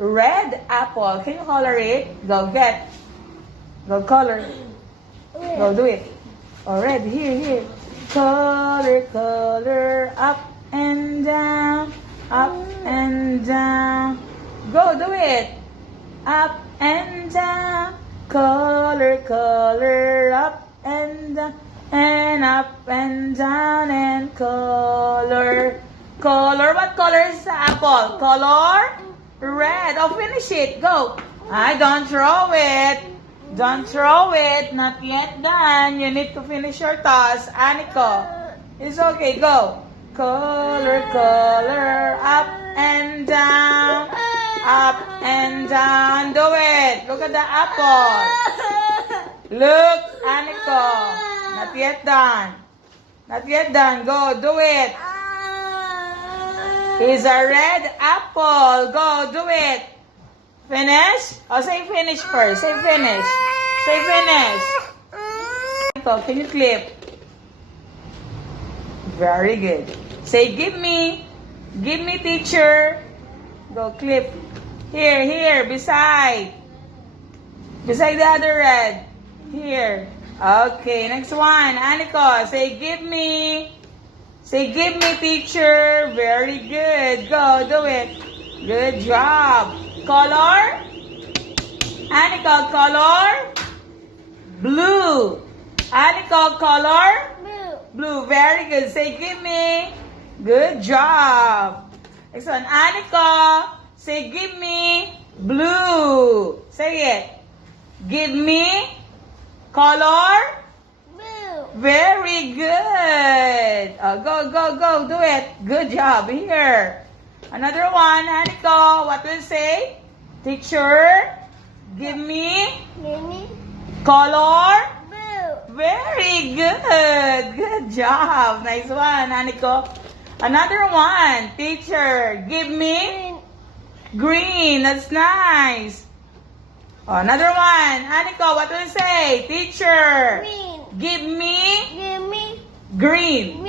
red apple. Can you color it? Go get. Go color. Go do it. Oh, red. Here. Color, color. Up and down. Up and down. Go do it. Up and down. Color, color. Up and down. And up and down and color. Color. What color is the apple? Color? Red. Oh, finish it. Go. Don't throw it. Don't throw it. Not yet done. You need to finish your task. Aniko. It's okay. Go. Color, color. Up and down. Up and down. Do it. Look at the apple. Look, Aniko. Not yet done. Not yet done. Go. Do it. It's a red apple. Go. Do it. Finish? Oh, say finish first. Say finish. Say finish. Aniko, can you clip? Very good. Say give me. Give me, teacher. Go clip. Here, beside. Beside the other red. Here. Okay, next one. Aniko, say give me. Say give me, teacher. Very good. Go, do it. Good job. Color? Aniko, color? Blue. Aniko, color? Blue. Very good. Say give me. Good job. Next one. Aniko, say give me. Blue. Say it. Give me. Color? Very good. Go. Do it. Good job. Here. Another one. Aniko, what will you say? Teacher, give me. Color? Very good. Good job. Nice one, Aniko. Another one. Teacher, give me. Green. That's nice. Another one. Aniko, what will you say? Teacher, give me. Green.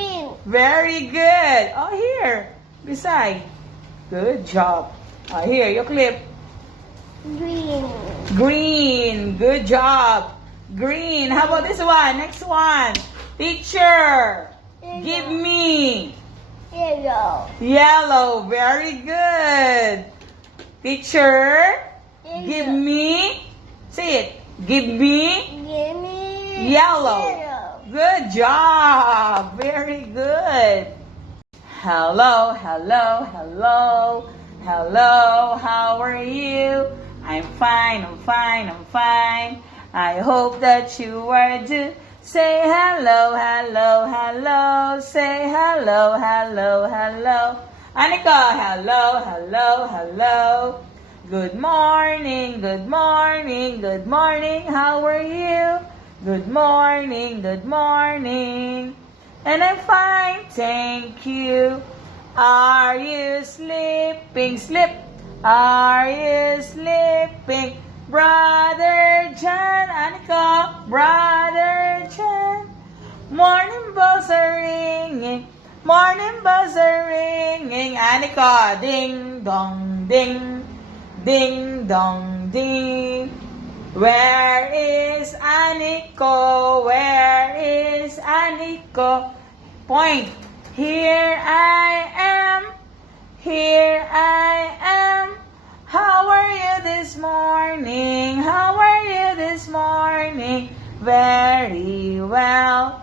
Very good. Oh, here. Beside. Good job. Oh, here, you clip. Green. Good job. Green. How about this one? Next one. Teacher, give me. Yellow. Very good. Teacher, give me. Say it. Give me. Yellow. Good job. Very good. Hello. How are you? I'm fine. I hope that you are too. Say hello. Say hello. Aniko, hello. Good morning. How are you? Good morning. And I'm fine, thank you. Are you sleeping? Are you sleeping? Brother John, Aniko, Brother John. Morning bells are ringing. Aniko, ding dong ding. Ding dong ding. Where is Aniko? Point. Here I am. How are you this morning? Very well.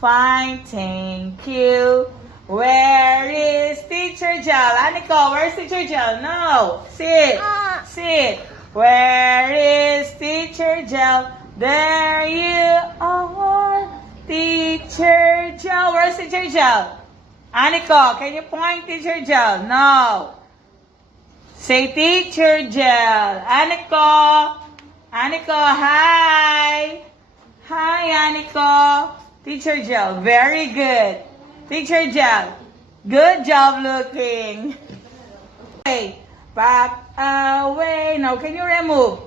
Fine, thank you. Where is Teacher Jel? Aniko, where's Teacher Jel? No. Sit. Where is Teacher Jel? There you are. Teacher Jel. Where's Teacher Jel? Aniko, can you point Teacher Jel? No. Say Teacher Jel. Aniko, hi. Hi, Aniko. Teacher Jel, very good. Teacher Jel, good job looking. Okay, pack away. Now, can you remove?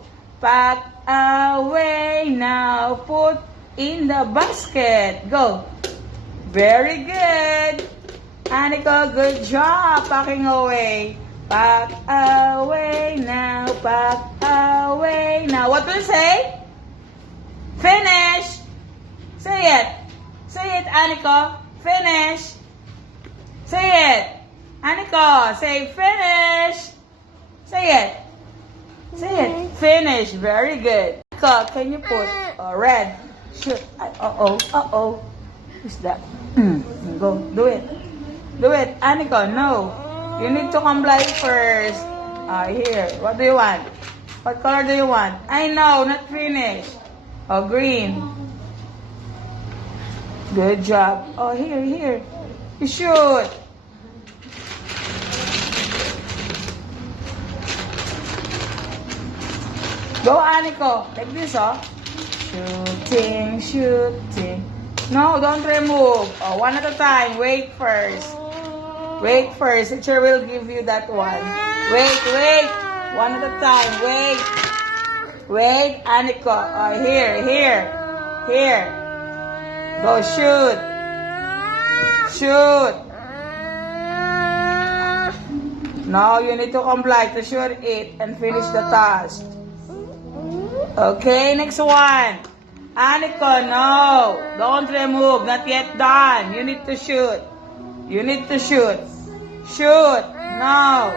Pack away. Now, put in the basket. Go. Very good. Aniko, good job packing away. Pack away now. back away. Now, what will you say? Finish. Say it. Say it, Aniko. Finish. Say it. Aniko, say finish. Say it. Say it. Finish. Very good. Aniko, can you put red? Shoot. Uh-oh. Uh-oh. Who's that? Go. Do it. Do it. Aniko, no. You need to comply first. Here. What do you want? What color do you want? I know. Not finish. Oh, green. Good job. Oh, here. You shoot. Go, Aniko. Like this, oh. Shooting. No, don't remove. Oh, one at a time. Wait first. Wait first. Teacher will give you that one. Wait. One at a time. Wait, Aniko. Oh, here. Go, shoot. Now you need to comply to shoot it and finish the task. Okay, next one. Aniko, no. Don't remove. Not yet done. You need to shoot. Shoot. No.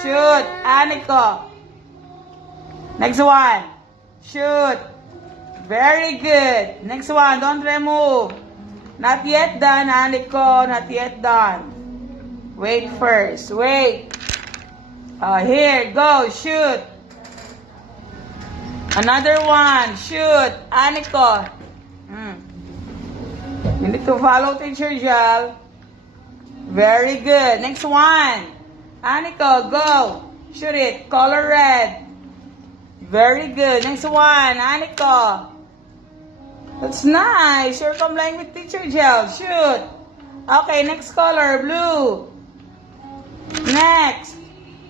Shoot. Aniko. Next one. Shoot. Very good. Next one. Don't remove. Not yet done, Aniko. Not yet done. Wait first. Wait. Here. Go. Shoot. Another one. Shoot. Aniko. You need to follow Teacher Jal. Very good. Next one. Aniko, go. Shoot it. Color red. Very good. Next one. Aniko. That's nice. You're complying with Teacher Jal. Shoot. Okay, next color. Blue. Next.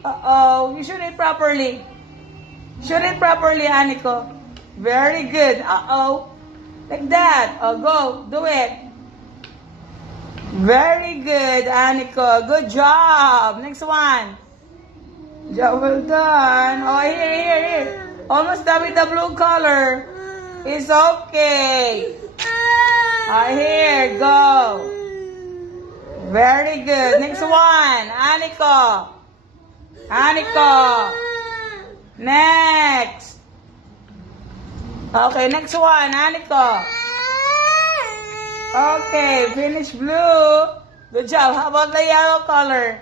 Uh-oh. You shoot it properly. Aniko. Very good. Uh-oh. Like that. Oh, go. Do it. Very good, Aniko. Good job. Next one. Job well done. Oh, here. Almost done with the blue color. It's okay. Here, go. Very good. Next one. Aniko. Next. Okay, next one. Aniko. Okay, finish blue. Good job. How about the yellow color?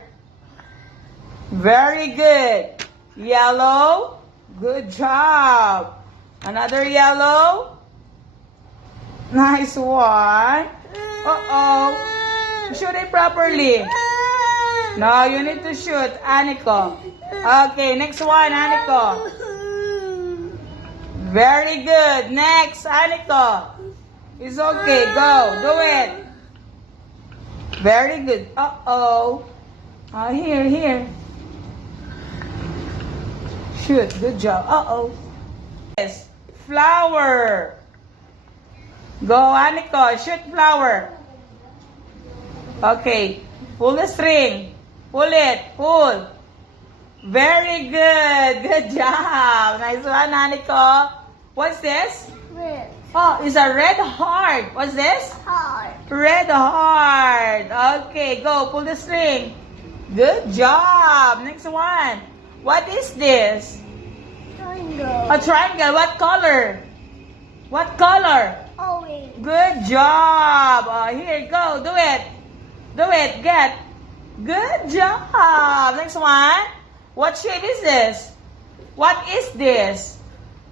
Very good. Yellow. Good job. Another yellow. Nice one. Uh-oh. Shoot it properly. No, you need to shoot. Aniko. Okay, next one, Aniko. Very good. Next, Aniko. It's okay. Go. Do it. Very good. Uh-oh. Here. Shoot. Good job. Uh-oh. Yes. Flower. Go, Aniko. Shoot flower. Okay. Pull the string. Pull it. Pull. Very good. Good job. Nice one, Aniko. What's this? Red. Oh, it's a red heart. What's this? Heart. Red heart. Okay, go. Pull the string. Good job. Next one. What is this? Triangle. A triangle. What color? What color? Orange. Good job. Here, go. Do it. Get. Good job. Next one. What shape is this? What is this?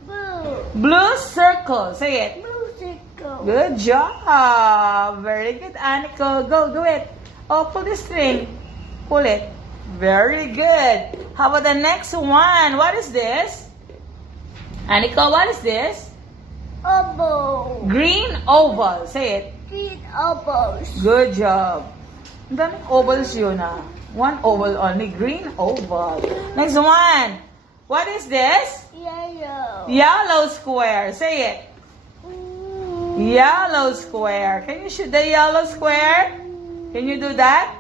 Blue. Blue circle. Say it. Musical. Good job. Very good, Aniko. Go, do it. Oh, pull the string. Pull it. Very good. How about the next one? What is this? Aniko, what is this? Oval. Green oval. Say it. Green ovals. Good job. Ang daming ovals yun ah. One oval only. Green oval. Next one. What is this? Yellow. Yellow square. Say it. Yellow square. Can you shoot the yellow square? Can you do that?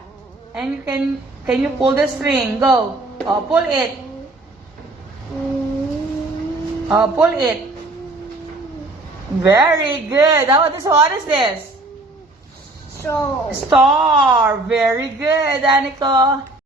And you can you pull the string? Go. Oh, pull it. Pull it. Very good. How about this? What is this? So. Star. Very good, Aniko.